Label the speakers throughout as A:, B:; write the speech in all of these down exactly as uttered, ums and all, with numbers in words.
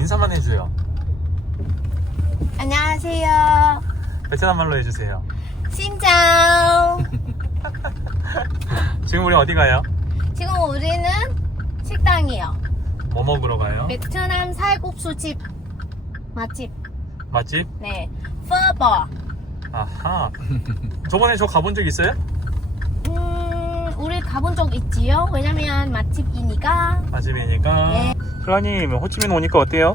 A: 인사만 해줘요.
B: 안녕하세요.
A: 베트남 말로 해주세요.
B: 신장.
A: 지금 우리 어디 가요?
B: 지금 우리는 식당이요.
A: 뭐 먹으러 가요?
B: 베트남 살국수집 맛집.
A: 맛집?
B: 네, 퍼버.
A: 아하. 저번에 저 가본 적 있어요?
B: 음, 우리 가본 적 있지요? 왜냐면 맛집이니까.
A: 맛집이니까.
B: 네.
A: 플라님, 호치민 오니까 어때요?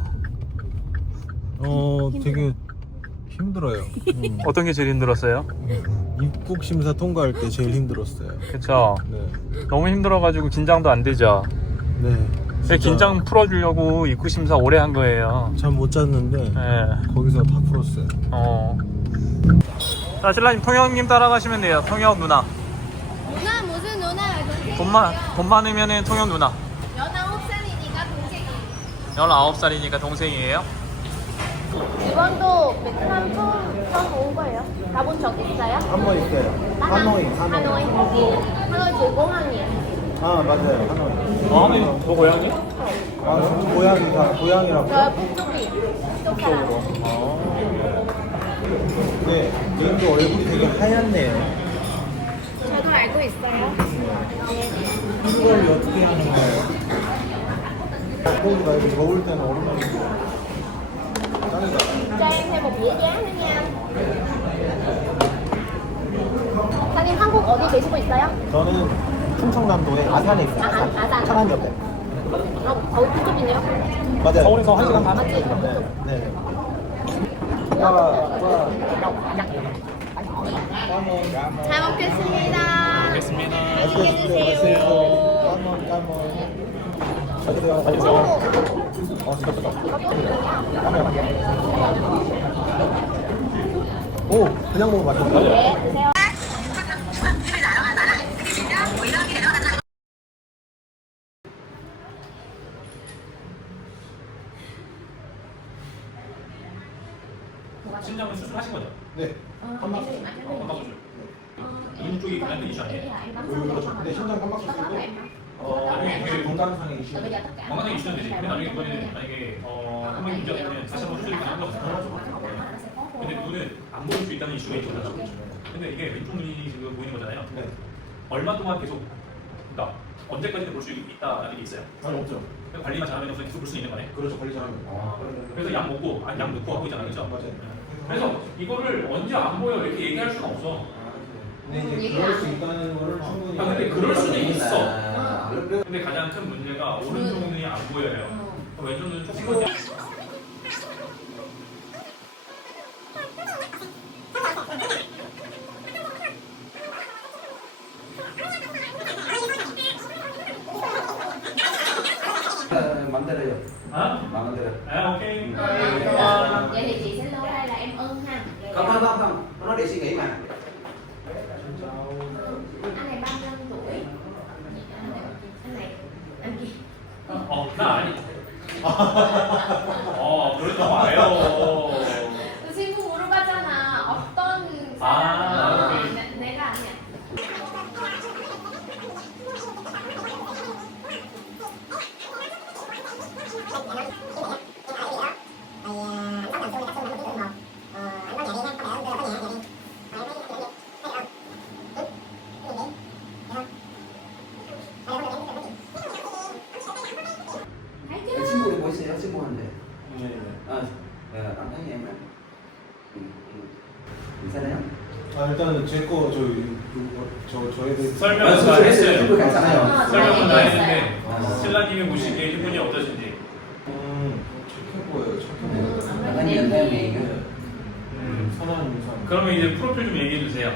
C: 어 되게 힘들어요. 음,
A: 어떤 게 제일 힘들었어요?
C: 입국 심사 통과할 때 제일 힘들었어요.
A: 그쵸?
C: 네,
A: 너무 힘들어가지고 긴장도 안 되죠?
C: 네.
A: 네, 긴장 풀어주려고 입구 심사 오래 한 거예요.
C: 잠 못 잤는데
A: 네.
C: 거기서 다 풀었어요.
A: 어. 자, 신라님 통영님 따라가시면 돼요. 통영 누나.
B: 누나 무슨 누나야? 동생이요?
A: 돈, 많, 돈 많으면 통영 누나.
B: 열아홉 살이니까 동생이.
A: 열아홉 살이니까 동생이에요.
B: 이번도 베트남 처음, 처음 온 거예요? 가본 적 있어요?
C: 한 번 있어요. 하노이, 하노이.
B: 하노이. 하노이 제공항이에요.
C: 아 맞아요, 하노이.
A: 어, 네. 너 고향이?
C: 아 저도 고향이가 고향이라고.
B: 저 북쪽이, 북쪽 사람.
C: 네, 얘도 얼굴이 되게 하얗네요.
B: 저도 알고 있어요.
C: 이걸 어떻게 하는 거예요? 거기가 이렇게 더울 때는 얼마나 짱이다.
B: cho em thêm một dĩa giá nữa nha. 사장님 한국 어디 계시고 있어요?
C: 저는 충청남도에 아산에 있어요.
B: 아산, 아산.
C: 천안 옆에.
B: 어, 거기 북쪽이네요.
C: 맞아요.
A: 서울에서 한 시간 반?
B: 맞지?
C: 네, 네. 와, 와.
B: 잘 먹겠습니다.
A: 알겠습니다.
B: 안녕히 계세요.
C: 까몬, 까몬. 안녕하세요. 안녕하세요. 어, 진짜 크다. 오, 그냥 먹으면 맛있다.
B: 네, 드세요.
A: 신장은 수술하신 거죠?
C: 네. 한 박스.
A: 어, 건강수술. 이 쪽이 그냥 이슈 아니에요?
C: 그렇죠. 근데 심장 한 박스 쓰고,
A: 어, 아니, 그게
C: 건강상의 이슈.
A: 건강하게 이슈는 되지. 근데 나중에 그거는 만약에 어, 한 번에 문제가 되면 다시 한번 수술이 가능한 거잖아요. 근데 그거는 안 보일 수 있다는 이슈가 있잖아요. 근데 이게 왼쪽 눈이 지금 보이는 거잖아요.
C: 네.
A: 얼마 동안 계속, 그러니까 언제까지는 볼 수 있다라는 게 있어요.
C: 아니, 없죠.
A: 관리만 잘하면 우선 계속 볼 수 있는 거네.
C: 그렇죠. 관리 잘하면. 아,
A: 그래서 약 먹고, 아니 약 넣고 하고 있잖아요. 그죠?
C: 맞아요.
A: 그래서 이거를 언제 안 보여 이렇게 얘기할 수는 없어.
C: 근데 이제 그럴 수 있다는 거를 충분히.
A: 아, 근데 그럴 수는 있어. 근데 가장 큰 문제가 오른쪽 눈이 안 보여요. 왼쪽 눈은 조금만.
D: 만들어요.
A: 아?
D: 만들어.
A: 아, 오케이.
B: Vậy thì chị sẽ lưu đây là em ưng ha.
D: Không không không không, nó để suy nghĩ mà.
B: Anh này ba mươi lăm tuổi. Anh này, anh kia.
A: 어, 나 아니. 어, 그러지 마요.
B: 그 친구 물어봤잖아. 어떤
A: 아,
B: 사람?
A: 오케이.
B: 내- 내가 아니야.
D: Cái 친구를 뭐 있어요? 친구한테.
A: 네.
D: 아, 네, 남편이 em. 음, 음. 괜찮아요?
C: 아 일단은 제거 저, 저 저에 대해
A: 설명
D: 아,
A: 다
D: 수술했어요.
A: 했어요.
D: 수술 괜찮아요.
B: 아,
A: 설명은 다
B: 네,
A: 했는데
D: 네.
A: 신라님이 보시기에 기분이 어떠신지.
C: 음 착해 보여요. 착해 보여요.
D: 남편이 연예인이에요.
A: 음.
C: 선한 인상.
A: 그러면 이제 프로필 좀 얘기해 주세요.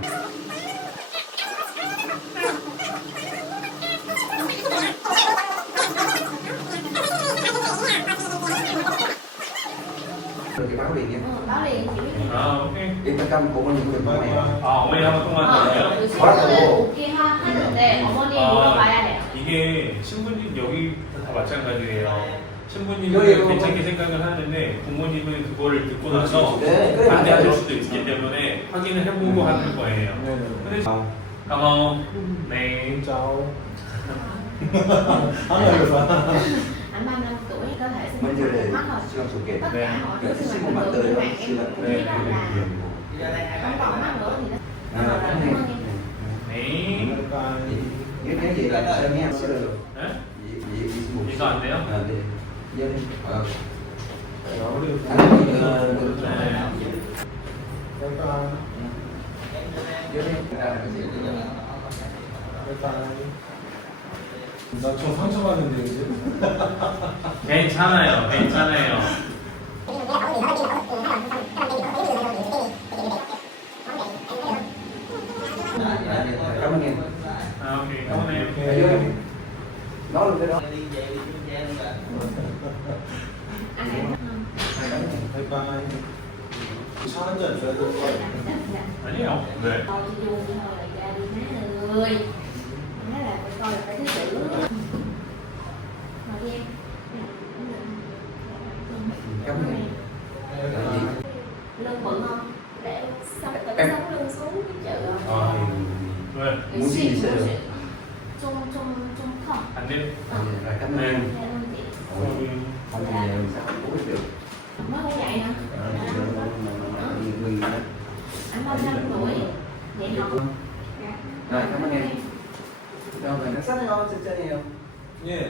D: Rồi cái báo liền nha.
B: Báo liền chị biết.
A: 아, 오케이.
D: Instagram của mình được không này?
A: 아, 어머니 한번 통화하거든요.
B: 그 친구는 오긴 하- 하는데 어머니 물어봐야 돼요.
A: 이게 신부님 여기 다 마찬가지예요. 신부님은
D: 여기요.
A: 괜찮게 생각을 하는데 부모님은 그거를 듣고 나서
D: 네, 그래,
A: 반대하실
D: 맞아요.
A: 수도 있기 때문에 확인을 해보고 하는 거예요.
C: 네네.
A: 근데
D: 아,
A: 고마워. 네.
C: 짜오. 하나 이거 봐.
B: Anh ba mươi lăm tuổi. cơ thể sinh
D: Mình
B: hoạt
D: giờ
B: của
D: để
B: mắt rồi.
D: siêu sự kiện.
B: Tất
A: Nè.
B: cả mọi thứ
D: Cái
B: sinh
D: sinh
B: hoạt
D: một mặt
B: bình thường
D: tới
B: của
D: đó,
B: bạn em
D: siêu là
B: cũng biết đó là không còn mắt nữa thì nó
D: À,
B: Rồi,
D: cái
B: cảm
D: này.
B: ơn em.
A: 네.
C: 약간
D: Nếu nếu vậy là sao nghe siêu được.
A: 네?
D: Vậy vậy vậy một.
A: 이거 안 돼요?
D: À, đi. Vô đi. Ờ.
C: 아무래도
D: Anh nói gì, ờ, được.
A: 네.
C: 약간
D: Vô đi.
C: 약간 나저 상처받는데 이제
A: 괜찮아요. 괜찮아요.
D: Cảm ơn em.
A: 아, 오케이. 가보네요.
D: Vô đi. Nói luôn cái đó.
B: anh em không?
C: 바이바이 차 한 잔 줘야 될것 같아
A: 아니에요. 네.
B: Thôi đi vui thôi là ra đi má ơi. Má là phải coi là phải thứ tự. Ngồi đi em.
D: Cảm ơn em. Là gì?
B: Lưng bự không? Để sống tự
D: Em-
B: sống lưng xuống cái chữ.
D: Ờ,
A: 왜?
D: muốn gì thì sẽ được.
B: Trung trung trung không?
A: 안 돼요?
D: Ờ, rồi cảm ơn
A: 네.
D: em.
B: Dạ ơn chị.
D: Ôi, không thì làm sao cũng biết được.
B: Mới có vậy hả?
D: Ờ, thì nó- nó- nó- nó- người- người đó.
B: Anh bao nhiêu tuổi? Vậy học.
D: Rồi, cảm ơn em. Rồi, mình sắc không? Xin chơi nhiều.
C: 예
D: Nè,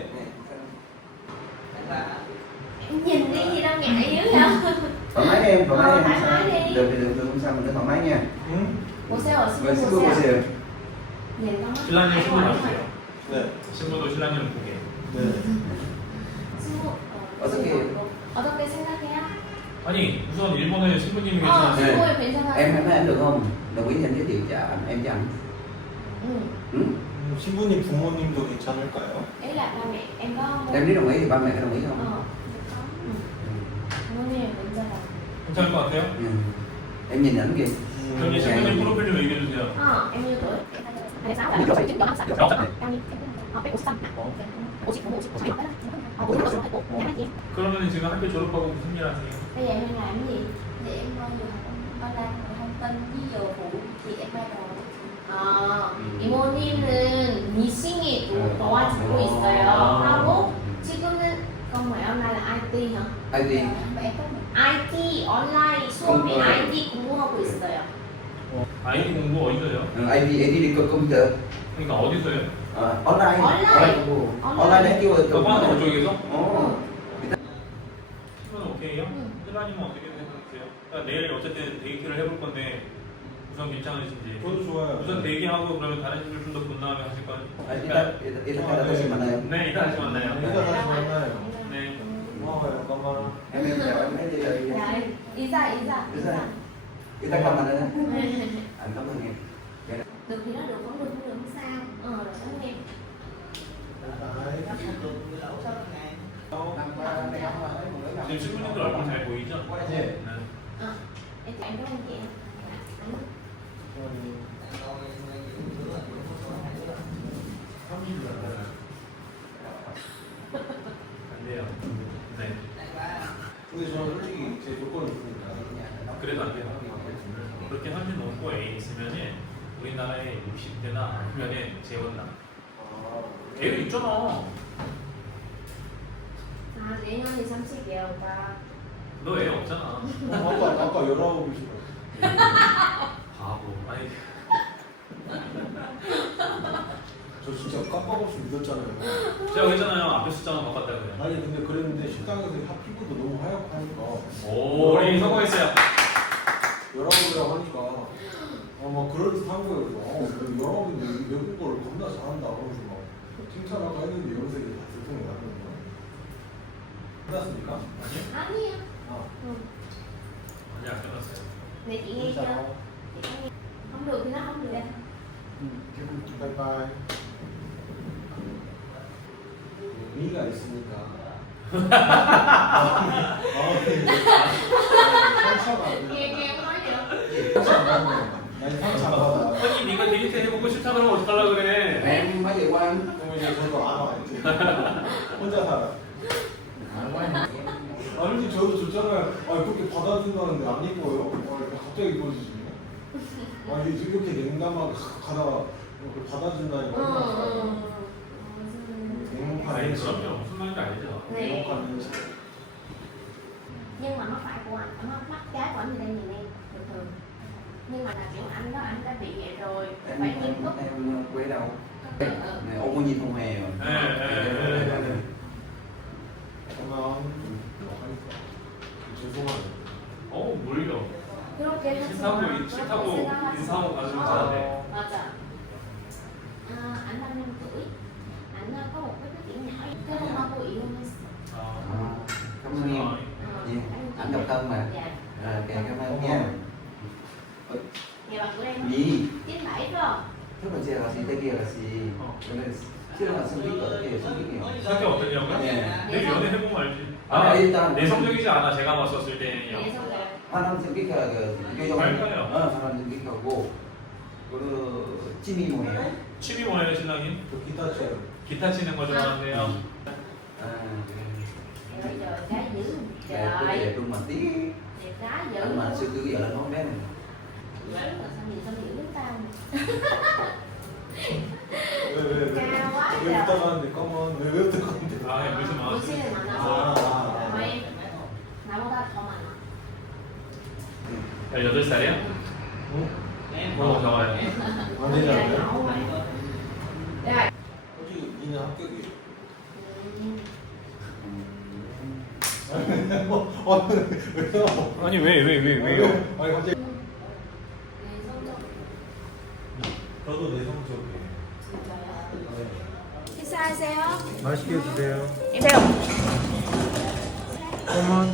B: Em nhìn đi gì đâu ngại dữ vậy?
D: thoải mái đi em, thoải mái
B: Ờ,
D: đi em.
B: thoải mái đi.
D: Được thì được, được không sao mình cứ thoải mái nha.
C: 응?
B: 보세요.
D: Rồi, xin
B: 신부
D: cô
B: 보세요.
D: 보세요.
B: nhìn con mắt
A: 신랑님
B: phải
A: 신부
B: ngoài
A: 나오세요.
C: 네
A: 신부도 신랑님 보게.
C: 네
B: 신부
D: 어떻게
B: 어떻게 생각해요?
A: 아니 우선 일본에 신부님이
B: 어
A: 계시는데
D: 네.
B: 신부에 괜찮아요?
D: Em em thấy anh được không? Đồng ý anh giới thiệu cho anh, em cho anh.
B: 응.
D: Ừ?
C: 음, 신부님 부모님도 괜찮을까요?
B: ý là ba mẹ em có muốn
D: Em nếu đồng ý thì ba mẹ có đồng ý không?
B: ờ ừ. 부모님 괜찮아.
A: 괜찮을 것 같아요?
D: Ừ. Em nhìn ảnh kìa.
A: 그럼 이제 신부님 프로필 좀 얘기해 주세요.
B: 어 em nhiêu tuổi? hai mươi sáu là
D: Nhiêu tuổi?
B: chức nhỏ sạch
A: Nhỏ sạch.
B: bao nhiêu? Ờ một trăm tám mươi chín mươi chín ờ bốn mươi tuổi dạ chị
A: 그러면 지금 학교 졸업하고 무슨 일 하세요?
B: bây giờ em làm cái gì?
E: Thì em qua vừa học online thông tin với vừa phụ chị em ba đồ.
B: 어
D: 음.
B: 이모님은 미싱이 또
D: 음.
B: 도와주고 있어요.
D: 음.
B: 하고 지금은 công nghệ online là i tê hả?
D: ai ti.
E: Và em có một
B: i tê 온라인 수업이
D: 음.
B: i tê 공부하고 있어요.
A: 아이디 공부 어디서요?
D: Ừ, ai ti ai ti đi công công tơ.
A: 그러니까 어디서요?
D: Ờ, online.
B: Online.
D: Online.
B: Online.
D: Online đấy kêu là
A: 그거는 쪽에서?
D: Ồ.
A: 그건 오케이요?
B: 응.
A: 신랑님은 어떻게 생각하세요? 그러니까 내일 어쨌든 데이트를 해볼 건데 우선 괜찮으신지
C: 저도 좋아요
A: 우선 대기하고 그러면 다른 집을 좀 더 본 다음에 하실 거예요?
D: À, 이따 이따 이따 다시 만나요.
A: 네 이따 다시 만나요.
C: 이따 다시 만나요
A: 네.
C: 고마워요 까마라
D: Em em chào em thấy đi rồi.
B: Rồi, đi ra, đi ra, đi ra.
D: Itta không anh nữa. Anh cảm ơn em.
B: Được thì nó được, không được, không được, không sao. Ờ, rồi cảm ơn em.
C: 바이바이
A: 지금 신부님들 얼굴 잘 보이죠?
C: 예
A: 네.
B: Ờ, em chào em cảm ơn chị.
A: 안 돼요. 네.
C: 근데 저는 솔직히 제 조건이 있으니까
A: 그래도 안 돼요. 그렇게 삼십 넘고 애인 있으면은 우리나라에 육십 대나 아니면은 재혼나.
C: 아,
A: 애도 있잖아.
B: À, chị nói thì xăm xịt kìa bà.
A: 너 애 없잖아.
C: 어, 아까 아까 열아홉이시라고
A: 바보. 아니
C: 저 진짜 깜빡없이 믿었잖아요
A: 제가 그랬잖아요. 앞에 숫자만 바꿨다 그래.
C: 아니 근데 그랬는데 식당에서 하- 피부도 너무 하얗고 하니까
A: 오, 우리 성공했어요.
C: 열아홉이라고 하니까 어막 그럴 듯한 거예요. 어, 열아홉인데 외국어를 겁나 잘한다 그러면서 막 칭찬하고 했는데 여기서 이제 다 들통이 나거든요. 끝났습니까?
A: 아니요?
B: 아니에요.
C: 아,
B: Ừ.
A: 아니 안 끝났어요.
B: Để chị nghe chưa? Chị nghe. Không được thì nó không được.
C: 바이바이. 의미가 있으니까. 아, 상처가 안
B: Nghe
C: 돼.
B: nghe em nói gì không?
C: 상처 안 받네. 난 상처 안 받아.
A: 아니 네가 데이트 해보고 싫다 그러면 어떡하려고 그래.
D: Em mới về qua anh.
C: 그럼 이제 저도 알아 이제. 혼자 살아. 아니지 저도 좋잖아요. 아 그렇게 받아준다는데 안 이뻐요? 아, 이렇게 갑자기 이뻐지시네. 아 이게 이렇게 냉담하게 가다가 이렇게 받아준다니까
B: Ừ,
C: 얼마나
B: ừ.
C: 좋아요.
B: Ừ.
C: 행복한
A: 아니
C: 인생.
A: 그럼요. 무슨 말인지 알죠?
B: 네.
C: 행복한 인생.
B: của anh, mắt mắt trái của anh thì đây nhìn em bình thường, nhưng mà là kiểu anh đó anh đã bị vậy rồi,
D: em
B: phải
D: em
B: nghiêm túc.
D: em quê đâu
B: Ừ, ừ.
D: này ông có nhìn không hề rồi
A: 네, 네, 네, 네, 네.
C: 그러면 죄송하네.
A: 어, 뭘요?
B: 그렇게 하지
A: 싫다고
B: 마.
A: 인- 싫다고
B: 그렇게 생각하지
A: 인사하고
B: 마.
A: 가지고
B: 어,
A: 자는데.
B: 맞아. À, anh năm năm tuổi, anh ờ, có một cái khuyết điểm nhỏ, cái hôm qua cô 이혼했어.
A: 아,
D: à, cảm ơn em
A: 아,
B: Ờ,
D: Gì?
B: anh
D: Anh độc thân mà.
B: Dạ.
D: rồi ok cảm ơn nha
B: Nhà bạn của em á,
D: gì
B: chín bảy phải không?
D: 첫 번째가 선택이었지
A: 어.
D: 원래 실은 선택이 어떻게 선택이요
A: 성격 어떠냐고요?
D: 네.
A: 내 연애 해보면 알지.
D: 아,
A: 아,
D: 일단-
A: 내성적이지 않아. 제가 봤었을 때는요.
B: Để xong rồi.
D: 화남 선택가 그 비교적
A: 밝아요.
D: 어 화남 선택하고 그 찜이 뭐예요
A: 취미 뭐예요, 신랑님?
C: 그 기타 쳐.
A: 기타 치는 거 좋아하세요.
D: à
B: Trời ơi, trời gái dữ.
D: đẹp tôi
B: Trời,
D: đẹp luôn mà tí
B: đẹp gái dữ.
D: anh mà xưa cứ giờ là nó bé này
B: Dữ mà sao nhìn sao dữ với tao.
C: 왜왜 왜?
B: Cao quá
C: 왜
B: trời.
C: 웃다가는데 까만 왜왜 웃다가는데?
A: 아, 그냥 물지 마.
B: Buổi mà
C: 아,
B: nó.
C: 아,
B: Mà em, 나보다 더 많아.
A: 열여덟 살이야?
C: 응?
A: 어, 좋아요.
C: 안 되지 않아요?
B: Rồi.
C: 솔직히 니는 합격이.
B: Ừ.
C: 어, 왜요?
A: 아니, 왜, 왜, 왜, 왜요?
C: 아니 갑자기.
B: 내성적.
C: 저도 내성적이에요.
B: 식사하세요.
F: 맛있게 드세요.
B: 새우.
F: 꼬먼.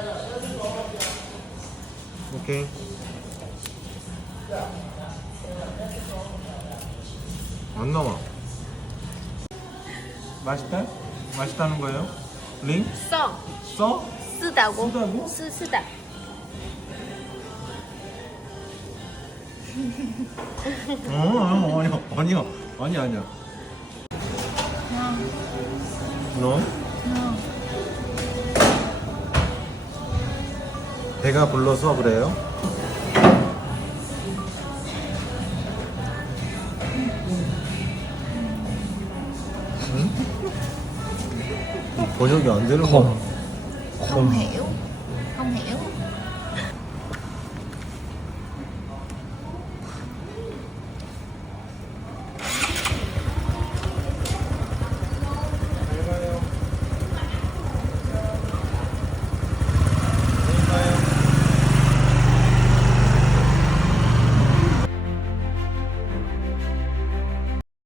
F: 오케이. 안 나와. 맛있다? 맛있다는 거예요? 링?
B: 써.
F: 써?
B: 쓰다고.
F: 쓰다고?
B: 쓰 쓰다.
F: 어, 어, 아니야, 아니야, 아니야, 아니야. 너? 배가 불러서 그래요? 응? 번역이 안 되는 거.
B: Không hiểu.